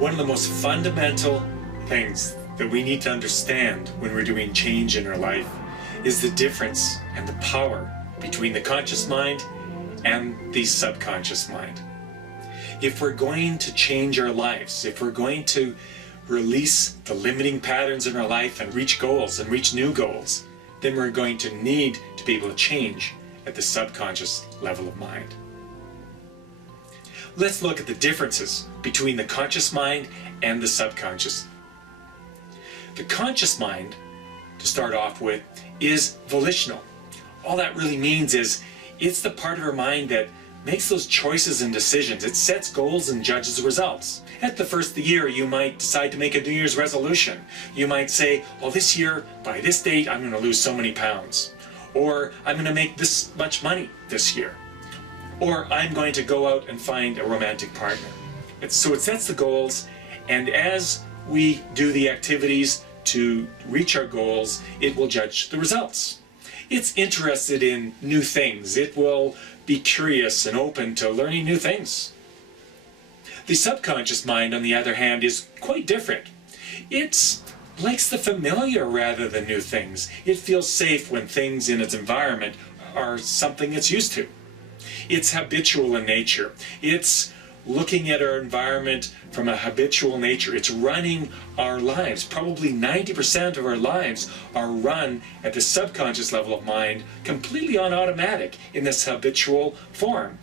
One of the most fundamental things that we need to understand when we're doing change in our life is the difference and the power between the conscious mind and the subconscious mind. If we're going to change our lives, if we're going to release the limiting patterns in our life and reach goals and reach new goals, then we're going to need to be able to change at the subconscious level of mind. Let's look at the differences between the conscious mind and the subconscious. The conscious mind, to start off with, is volitional. All that really means is it's the part of our mind that makes those choices and decisions. It sets goals and judges results. At the first of the year, you might decide to make a New Year's resolution. You might say, well, this year, by this date, I'm going to lose so many pounds. Or I'm going to make this much money this year. Or I'm going to go out and find a romantic partner. So it sets the goals, and as we do the activities to reach our goals, it will judge the results. It's interested in new things. It will be curious and open to learning new things. The subconscious mind, on the other hand, is quite different. It likes the familiar rather than new things. It feels safe when things in its environment are something it's used to. It's habitual in nature. It's looking at our environment from a habitual nature. It's running our lives. Probably 90% of our lives are run at the subconscious level of mind, completely on automatic in this habitual form.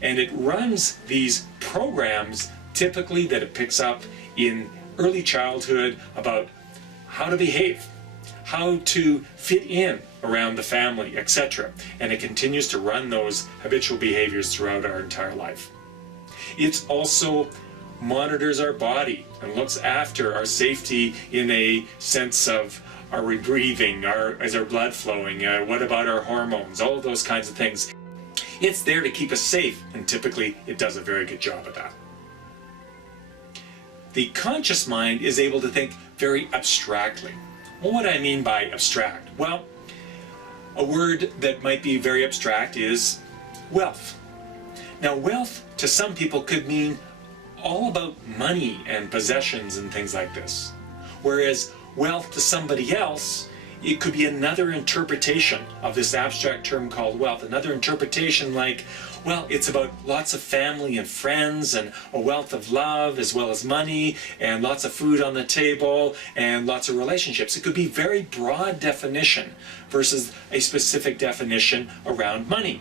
And it runs these programs, typically that it picks up in early childhood, about how to behave, how to fit in around the family, etc. And it continues to run those habitual behaviors throughout our entire life. It also monitors our body and looks after our safety in a sense of, are we breathing, is our blood flowing, what about our hormones, all of those kinds of things. It's there to keep us safe, and typically it does a very good job of that. The conscious mind is able to think very abstractly. Well, what do I mean by abstract? Well, a word that might be very abstract is wealth. Now, wealth to some people could mean all about money and possessions and things like this. Whereas wealth to somebody else, it could be another interpretation of this abstract term called wealth. Another interpretation like, well, it's about lots of family and friends and a wealth of love as well as money and lots of food on the table and lots of relationships. It could be very broad definition versus a specific definition around money.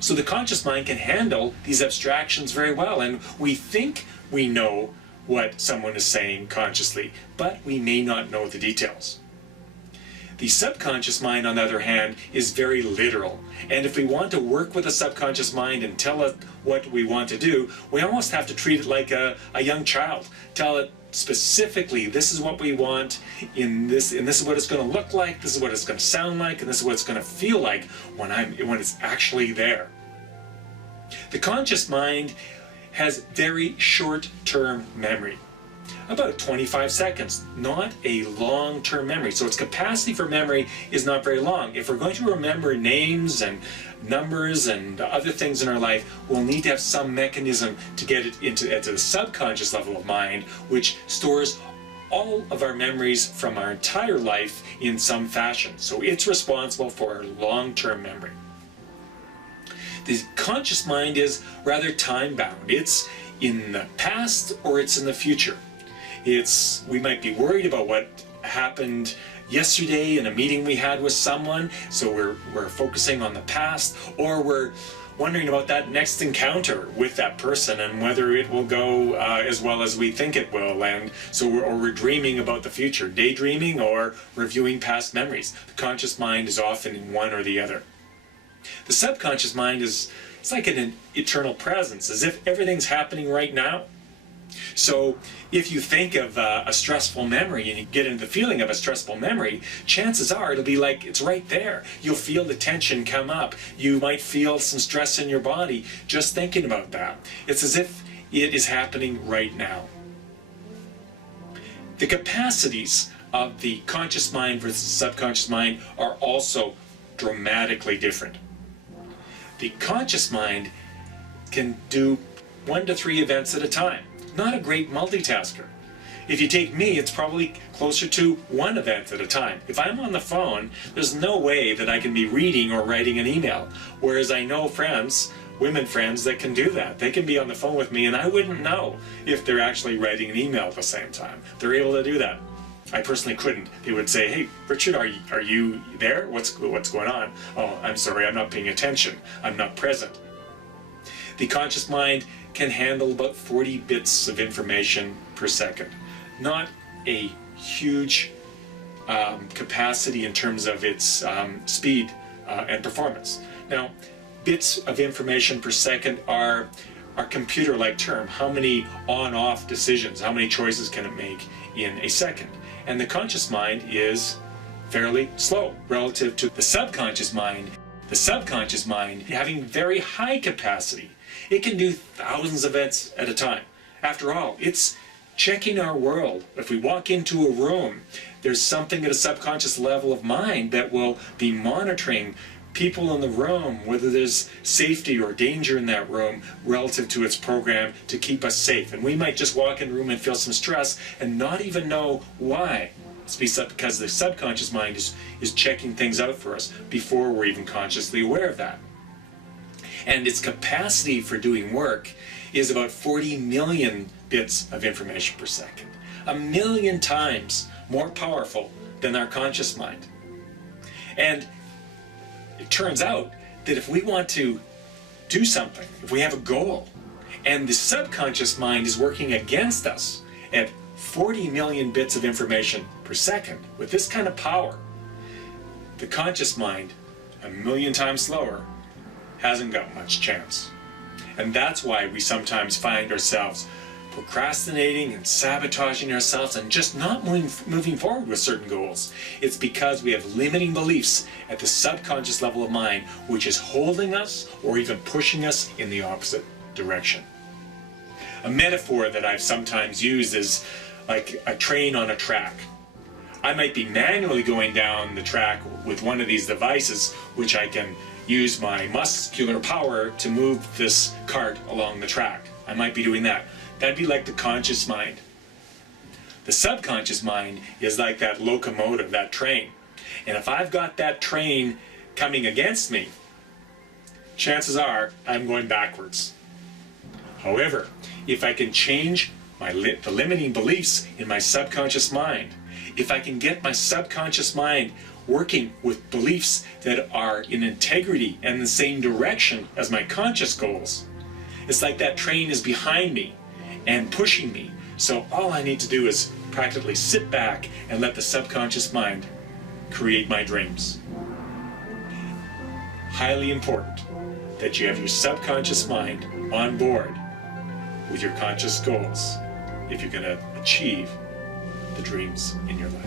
So the conscious mind can handle these abstractions very well, and we think we know what someone is saying consciously, but we may not know the details. The subconscious mind, on the other hand, is very literal. And if we want to work with the subconscious mind and tell it what we want to do, we almost have to treat it like a young child. Tell it specifically, this is what we want, and this is what it's going to look like, this is what it's going to sound like, and this is what it's going to feel like when it's actually there. The conscious mind has very short-term memory. About 25 seconds, not a long-term memory. So its capacity for memory is not very long. If we're going to remember names and numbers and other things in our life, we'll need to have some mechanism to get it into the subconscious level of mind, which stores all of our memories from our entire life in some fashion. So it's responsible for our long-term memory. The conscious mind is rather time-bound. It's in the past or it's in the future. We might be worried about what happened yesterday in a meeting we had with someone, so we're focusing on the past, or we're wondering about that next encounter with that person and whether it will go as well as we think it will, and so we're dreaming about the future, daydreaming or reviewing past memories. The conscious mind is often in one or the other. The subconscious mind it's like an eternal presence, as if everything's happening right now. So if you think of a stressful memory and you get into the feeling of a stressful memory, chances are it'll be like it's right there. You'll feel the tension come up. You might feel some stress in your body just thinking about that. It's as if it is happening right now. The capacities of the conscious mind versus subconscious mind are also dramatically different. The conscious mind can do 1 to 3 events at a time. not a great multitasker. If you take me, it's probably closer to one event at a time. If I'm on the phone, there's no way that I can be reading or writing an email. Whereas I know friends, women friends, that can do that. They can be on the phone with me and I wouldn't know if they're actually writing an email at the same time. They're able to do that. I personally couldn't. They would say, "Hey, Richard, are you there? What's going on?" "Oh, I'm sorry, I'm not paying attention. I'm not present." The conscious mind can handle about 40 bits of information per second. Not a huge capacity in terms of its speed and performance. Now, bits of information per second are a computer-like term. How many on-off decisions, how many choices can it make in a second? And the conscious mind is fairly slow relative to the subconscious mind. The subconscious mind having very high capacity. It can do thousands of events at a time. After all, it's checking our world. If we walk into a room, there's something at a subconscious level of mind that will be monitoring people in the room, whether there's safety or danger in that room relative to its program to keep us safe. And we might just walk in the room and feel some stress and not even know why. It's because the subconscious mind is checking things out for us before we're even consciously aware of that. And its capacity for doing work is about 40 million bits of information per second. 1 million times more powerful than our conscious mind. And it turns out that if we want to do something, if we have a goal, and the subconscious mind is working against us at 40 million bits of information per second, with this kind of power, the conscious mind, 1 million times slower, hasn't got much chance. And that's why we sometimes find ourselves procrastinating and sabotaging ourselves and just not moving forward with certain goals. It's because we have limiting beliefs at the subconscious level of mind, which is holding us or even pushing us in the opposite direction. A metaphor that I've sometimes used is like a train on a track. I might be manually going down the track with one of these devices, which I can use my muscular power to move this cart along the track. I might be doing that. That'd be like the conscious mind. The subconscious mind is like that locomotive, that train. And if I've got that train coming against me, chances are I'm going backwards. However, if I can change the limiting beliefs in my subconscious mind, if I can get my subconscious mind working with beliefs that are in integrity and the same direction as my conscious goals, it's like that train is behind me and pushing me. So all I need to do is practically sit back and let the subconscious mind create my dreams. Highly important that you have your subconscious mind on board with your conscious goals if you're going to achieve the dreams in your life.